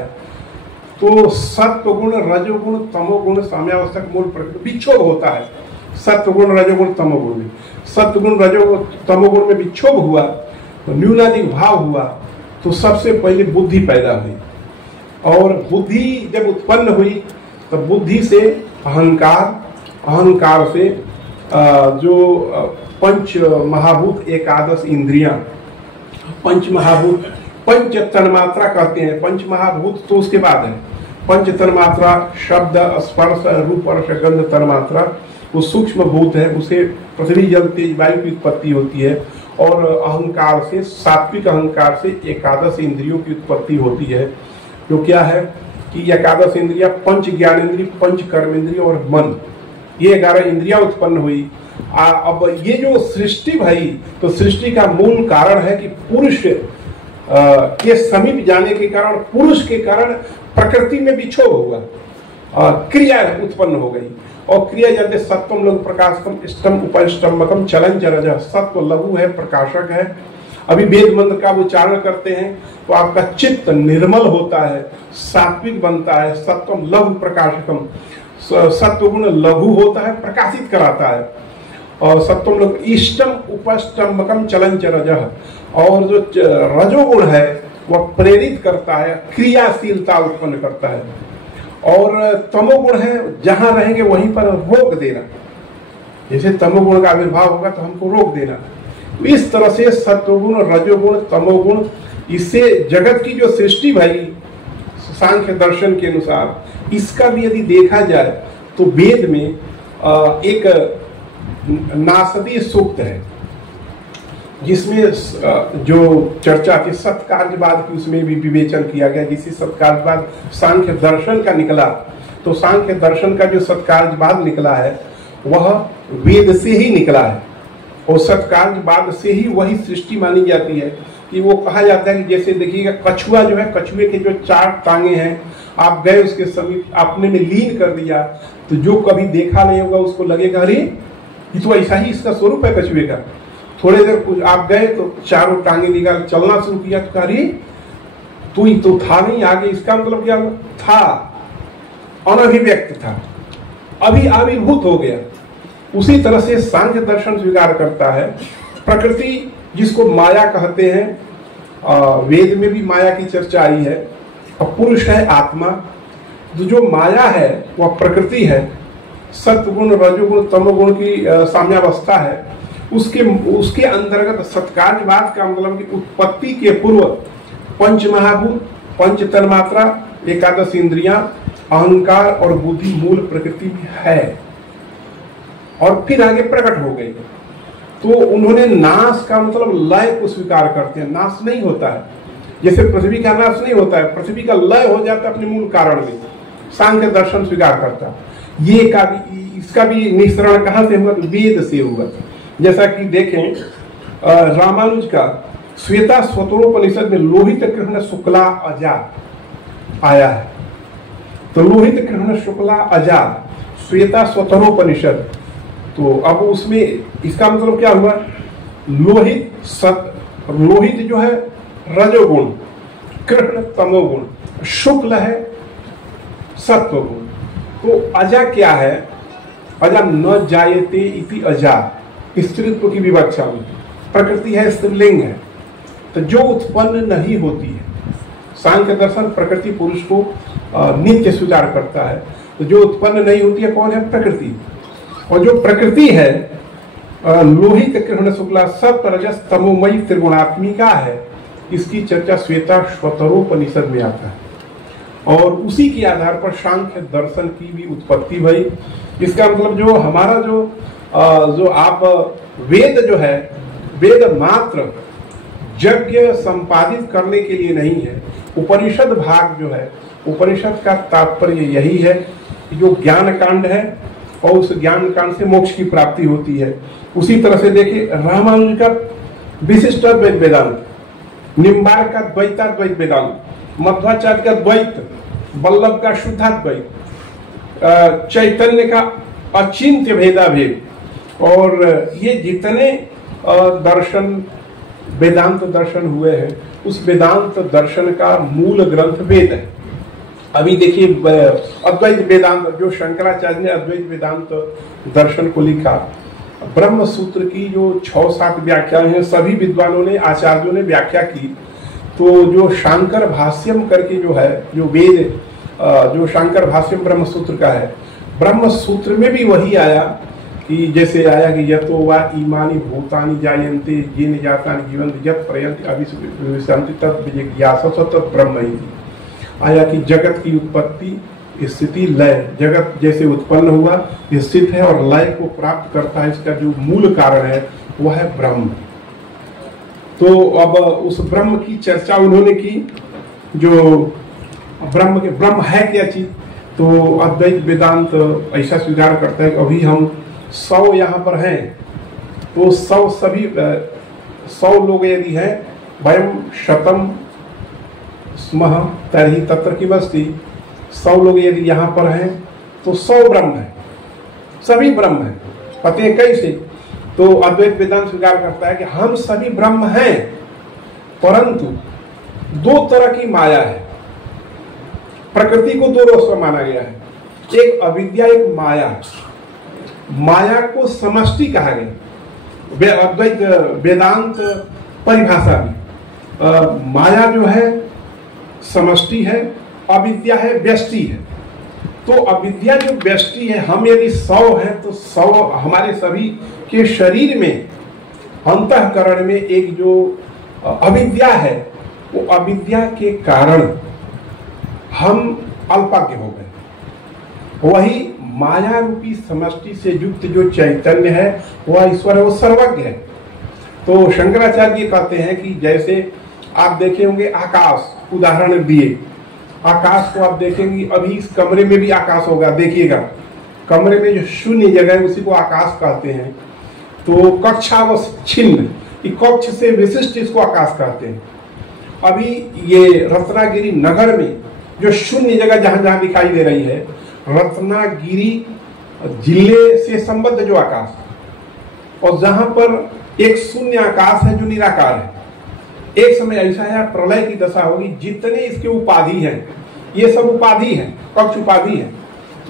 तो सत्वगुण रजोगुण तमोगुण साम्यावस्था मूल प्रकृति विक्षोभ होता है। सत्वगुण रजोगुण तमोगुण में, सत्वगुण रजोगुण तमोगुण में विक्षोभ हुआ तो न्यूनाधिक भाव हुआ, तो सबसे पहले बुद्धि पैदा हुई, और बुद्धि जब उत्पन्न हुई तो बुद्धि से अहंकार, अहंकार से जो पंच महाभूत एकादश इंद्रियां, पंच महाभूत, पंच तन्मात्रा कहते हैं, पंच महाभूत तो उसके बाद है, पंच तन्मात्रा शब्द स्पर्श रूप रस गंध तन्मात्रा, वो सूक्ष्म भूत है, उसे पृथ्वी जल तेज वायु की उत्पत्ति होती है, और अहंकार से, सात्विक अहंकार से एकादश इंद्रियों की उत्पत्ति होती है, जो क्या है कि एकादश इंद्रिया पंच ज्ञानेन्द्रिय, पंच कर्मेंद्रिय और मन, ये 11 इंद्रियां उत्पन्न हुई। अब ये जो सृष्टि भाई, तो सृष्टि का मूल कारण है कि पुरुष के समीप जाने के कारण, पुरुष के कारण प्रकृति में विक्षोभ हुआ, क्रिया उत्पन्न हो गई, और क्रिया जानते सत्वम लघु प्रकाशकम इष्टम उपष्टम्बकम चलन चरज, सत्व लघु है, प्रकाशक है। अभी वेद मंत्र का उच्चारण करते हैं तो आपका चित्त निर्मल होता है, सात्विक बनता है, सत्वम लघु प्रकाशकम, सत्वगुण लघु होता है, प्रकाशित कराता है, और सत्वम लघु इष्टम उपष्टम्बकम चलन चरज, और जो रजोगुण है वह प्रेरित करता है, क्रियाशीलता उत्पन्न करता है, और तमोगुण है जहां रहेंगे वहीं पर रोक देना, जैसे तमोगुण का आविर्भाव होगा तो हमको रोक देना। इस तरह से सत्वगुण रजोगुण तमोगुण, इससे जगत की जो सृष्टि भाई सांख्य दर्शन के अनुसार, इसका भी यदि देखा जाए तो वेद में एक नासदी सूक्त है, जिसमें जो चर्चा थी सत्कार्यवाद की, उसमें भी विवेचन किया गया, जिससे सत्कार्यवाद सांख्य दर्शन का निकला, तो सांख्य दर्शन का जो सत्कार्यवाद निकला है वह वेद से ही निकला है, और सत्कार्यवाद से ही वही सृष्टि मानी जाती है। कि वो कहा जाता है कि जैसे देखिएगा कछुआ जो है, कछुए के जो 4 टांगे हैं, आप गए उसके समीप, आपने में लीन कर दिया, तो जो कभी देखा नहीं होगा उसको लगेगा अरे ये तो ऐसा ही इसका स्वरूप है कछुए का। थोड़े देर आप गए तो 4 टांगे निकाल चलना शुरू किया, तो अरे तू ही तो था नहीं आगे, इसका मतलब क्या था, अनभिव्यक्त था, अभी आविर्भूत हो गया। उसी तरह से सांख्य दर्शन स्वीकार करता है प्रकृति, जिसको माया कहते हैं, वेद में भी माया की चर्चा आई है, और पुरुष है आत्मा, जो माया है वह प्रकृति है, सत्वगुण रजोगुण तमोगुण की साम्यावस्था है, उसके अंतर्गत सत्कार्यवाद का मतलब कि उत्पत्ति के पूर्व पंच महाभूत, पंच तन्मात्रा, एकादश इंद्रियां, अहंकार और बुद्धि मूल प्रकृति भी है, और फिर आगे प्रकट हो गई। तो उन्होंने नाश का मतलब लय को स्वीकार करते हैं, नाश नहीं होता है, जैसे पृथ्वी का नाश नहीं होता है, पृथ्वी का लय हो जाता है अपने मूल कारण में, सांख्य दर्शन स्वीकार करता है। ये इसका भी निःसरण कहां से हुआ, वेद से हुआ। जैसा कि देखें रामानुज का श्वेता स्वतोपनिषद में लोहित कृष्ण शुक्ला अजा आया है, तो लोहित कृष्ण शुक्ला अजात श्वेता स्वतरोपनिषद। तो अब उसमें इसका मतलब क्या हुआ, लोहित जो है रजोगुण, कृष्ण तमोगुण, शुक्ल है सत्वगुण। तो अजा क्या है, अजा न जायते इति अजा, स्त्रीत्व की विवक्षा में, प्रकृति है स्त्रीलिंग है, तो जो उत्पन्न नहीं होती है। सांख्य दर्शन प्रकृति पुरुष को नित्य स्वीकार करता है, तो जो उत्पन्न नहीं होती है कौन है, प्रकृति। और जो प्रकृति है लोहित कृष्ण शुक्ला सत्व रजस तमोमयी त्रिगुणात्मिका है, इसकी चर्चा श्वेता स्वतरोपनिषद में आता है। और उसी के आधार पर सांख्य दर्शन की भी उत्पत्ति भई। इसका मतलब जो हमारा जो आप वेद जो है, वेद मात्र यज्ञ संपादित करने के लिए नहीं है। उपनिषद भाग जो है, उपनिषद का तात्पर्य यही है कि जो ज्ञान कांड है और उस ज्ञान कांड से मोक्ष की प्राप्ति होती है। उसी तरह से देखिए रामानुज का विशिष्टाद्वैत वेदांत, निम्बार्क का द्वैताद्वैत वेदांत, मध्वाचार्य का द्वैत, वल्लभ का शुद्धाद्वैत, चैतन्य का अचिंत्य भेदाभेद, और ये जितने दर्शन वेदांत दर्शन हुए हैं, उस वेदांत दर्शन का मूल ग्रंथ वेद है। अभी देखिए अद्वैत वेदांत, जो शंकराचार्य ने अद्वैत वेदांत दर्शन को लिखा, ब्रह्म सूत्र की जो 6-7 व्याख्याएं हैं, सभी विद्वानों ने, आचार्यों ने व्याख्या की। तो जो शांकर भाष्यम करके जो है, जो वेद जो शांकर भाष्यम ब्रह्म सूत्र का है, ब्रह्म सूत्र में भी वही आया कि जैसे आया कि यतो वा ईमानी भूतानि जायन्ते येन जातानि जीवन्ति यत् प्रयन्ति अभिसंति तत् विजिज्ञासः तत् ब्रह्म ही। आया कि जगत की उत्पत्ति, स्थिति, लय, जगत जैसे उत्पन्न हुआ, स्थित है और लय को प्राप्त करता है, इसका जो मूल कारण है वह है ब्रह्म। तो अब उस ब्रह्म की चर्चा उन्होंने की, जो ब्रह्म है क्या चीज। तो अद्वैत वेदांत ऐसा स्वीकार करता है कि अभी हम 100 यहाँ पर हैं, तो 100 लोग यदि हैं, वयम शतम स्मः तर्हि तत्र किमस्ति, 100 लोग यदि यहाँ पर हैं तो 100 ब्रह्म है, सभी ब्रह्म है। पते हैं कैसे, तो अद्वैत वेदांत स्वीकार करता है कि हम सभी ब्रह्म हैं, परंतु 2 तरह की माया है। प्रकृति को 2 रूप में माना गया है, एक अविद्या, एक माया। माया को समष्टि कहा गया अद्वैत वेदांत परिभाषा में। माया जो है समष्टि है, अविद्या है व्यष्टि है। तो अविद्या जो व्यष्टि है, हम यदि 100 हैं तो 100 हमारे सभी के शरीर में, अंतःकरण में एक जो अविद्या है, वो अविद्या के कारण हम अल्पज्ञ हो गए। वही माया रूपी समष्टि से युक्त जो चैतन्य है वह ईश्वर है, वो सर्वज्ञ है। तो शंकराचार्य कहते हैं कि जैसे आप देखे होंगे आकाश, उदाहरण दिए, आकाश को आप देखेंगे, अभी इस कमरे में भी आकाश होगा, देखिएगा कमरे में जो शून्य जगह है उसी को आकाश कहते हैं। तो कक्षावच्छिन्न, कक्ष से विशिष्ट इसको आकाश कहते हैं। अभी ये रत्नागिरी नगर में जो शून्य जगह जहां जहां दिखाई दे रही है, रत्नागिरी जिले से संबद्ध जो आकाश, और जहां पर एक शून्य आकाश है जो निराकार है। एक समय ऐसा है प्रलय की दशा होगी, जितने इसके उपाधि हैं, ये सब उपाधि है, कक्ष उपाधि है,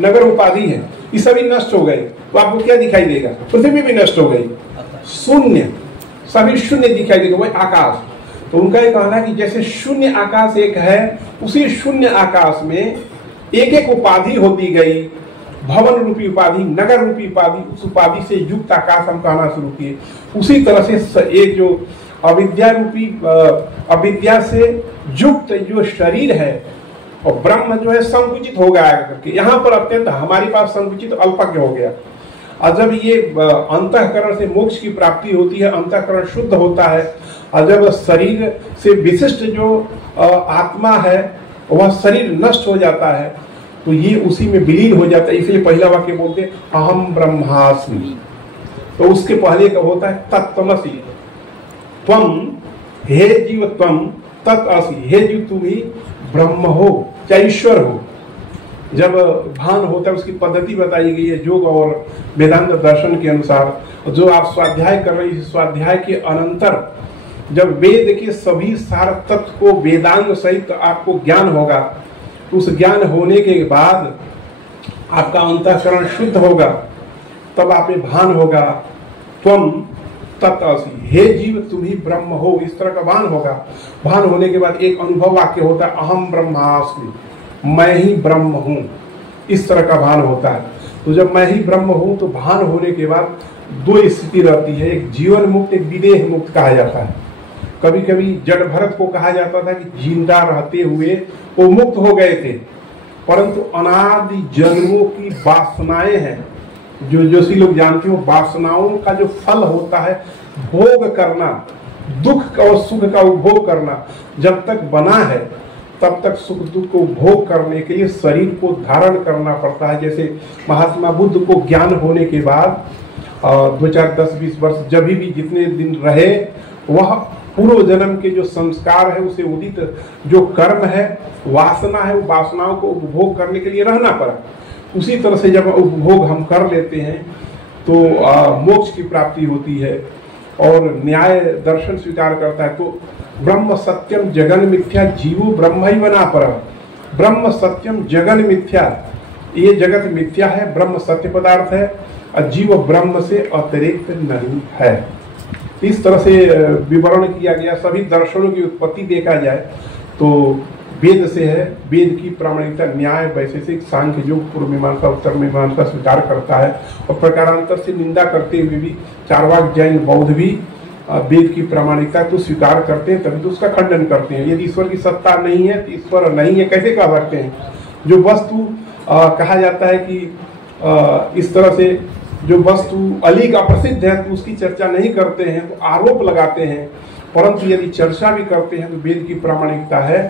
नगर उपाधि है, ये सभी नष्ट हो गए। तो आपको क्या दिखाई देगा, पृथ्वी भी नष्ट हो गई, शून्य, सभी शून्य दिखाई देगा, वही आकाश। तो उनका ये कहना है कि जैसे शून्य आकाश एक है, उसी शून्य आकाश में एक एक उपाधि होती गई, भवन रूपी उपाधि, नगर रूपी उपाधि, उस उपाधि से युक्त आकाश हम कहना शुरू किए। उसी तरह से एक जो अविद्या रूपी, अविद्या से युक्त जो शरीर है, और ब्रह्म जो है संकुचित हो गया करके, यहाँ पर अत्यंत हमारे पास संकुचित अल्पज्ञ हो गया। और जब ये अंतःकरण से मोक्ष की प्राप्ति होती है, अंतःकरण शुद्ध होता है, और जब शरीर से विशिष्ट जो आत्मा है वह शरीर नष्ट हो जाता है, तो ये उसी में विलीन हो जाता है। इसलिए पहला वाक्य बोलते हैं अहम ब्रह्मास्मि। तो उसके पहले का होता है तत्त्वमसि, त्वम हे जीव त्वम तत् असि, हे जीव तुम ही ब्रह्म हो, चाहे ईश्वर हो। जब भान होता है उसकी पद्धति बताई गई है योग और वेदांत दर्शन के अनुसार। जो आप स्वाध्याय कर रहे हैं, इस स्वाध्याय के अनंतर जब वेद के सभी सार तत्व को वेदांत सहित आपको ज्ञान होगा, उस ज्ञान होने के बाद आपका अंतःकरण शुद्ध होगा, तब आप में भान होगा, त्वम तत्असि, हे जीव तुम ही ब्रह्म हो, इस तरह का भान होगा। भान होने के बाद एक अनुभव वाक्य होता है, अहम ब्रह्मास्मि, मैं ही ब्रह्म हूं, इस तरह का भान होता है। तो जब मैं ही ब्रह्म हूं तो भान होने के बाद दो स्थिति रहती है, एक जीवन मुक्त, एक विदेह मुक्त कहा जाता है। कभी कभी जड़ भरत को कहा जाता था कि जिंदा रहते हुए वो मुक्त हो गए थे, परंतु अनादि जन्मों की वासनाएं हैं, जो जोशी लोग जानते हो, वासनाओं का जो फल होता है भोग करना, दुख और सुख का उपभोग करना, जब तक बना है तब तक सुख दुख को भोग करने के लिए शरीर को धारण करना पड़ता है। जैसे महात्मा बुद्ध को ज्ञान होने के बाद 2 4 10 20 वर्ष जब भी जितने दिन रहे, वह पूर्व जन्म के जो संस्कार है उसे उदित जो कर्म है, वासना है, वो वासनाओं को उपभोग करने के लिए रहना पड़ा। उसी तरह से जब उपभोग हम कर लेते हैं तो मोक्ष की प्राप्ति होती है और न्याय दर्शन स्वीकार करता है। तो ब्रह्म सत्यम जगन मिथ्या जीवो ब्रह्म ही बना पर, ब्रह्म सत्यम जगन मिथ्या, ये जगत मिथ्या है, ब्रह्म सत्य पदार्थ है और जीव ब्रह्म से अतिरिक्त नहीं है। इस तरह से विवरण किया गया। सभी दर्शनों की उत्पत्ति देखा जाए तो वेद से है, वेद की प्रामाणिकता न्याय वैशेषिक सांख्य जो पूर्व मीमांसा उत्तर मीमांसा स्वीकार करता है और प्रकारांतर से निंदा करते हुए भी चारवाक जैन बौद्ध भी वेद की प्रामाणिकता को स्वीकार करते हैं, तभी तो उसका खंडन करते हैं। यदि ईश्वर की सत्ता नहीं है तो ईश्वर नहीं है कैसे कह सकते हैं। जो वस्तु कहा जाता है कि इस तरह से जो वस्तु अली का प्रसिद्ध है तो उसकी चर्चा नहीं करते हैं तो आरोप लगाते हैं, परंतु यदि चर्चा भी करते हैं तो वेद की प्रामाणिकता है।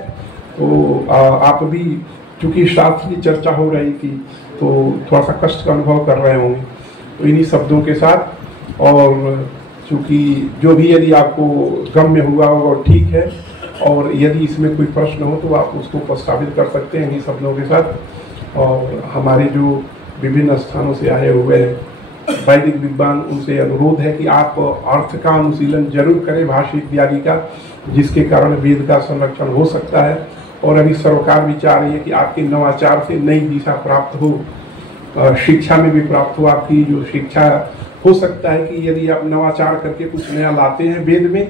तो आप भी चूंकि शास्त्र की चर्चा हो रही थी तो थोड़ा सा कष्ट का अनुभव कर रहे होंगे, तो इन्हीं शब्दों के साथ, और चूंकि जो भी यदि आपको गम्य हुआ होगा ठीक है, और यदि इसमें कोई प्रश्न हो तो आप उसको उपस्थापित कर सकते हैं इन्हीं शब्दों के साथ। और हमारे जो विभिन्न स्थानों से आए हुए वैदिक विद्वान, उनसे अनुरोध है कि आप अर्थ का अनुशीलन जरूर करें भाष्य इत्यादि का, जिसके कारण वेद का संरक्षण हो सकता है। और अभी सरकार भी चाह रही है कि आपके नवाचार से नई दिशा प्राप्त हो, शिक्षा में भी प्राप्त हो। आपकी जो शिक्षा हो सकता है कि यदि आप नवाचार करके कुछ नया लाते हैं वेद में,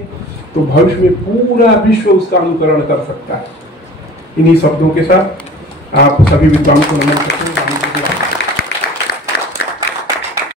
तो भविष्य में पूरा विश्व उसका अनुकरण कर सकता है। इन्हीं शब्दों के साथ आप सभी विद्वानों को नमन करते हैं।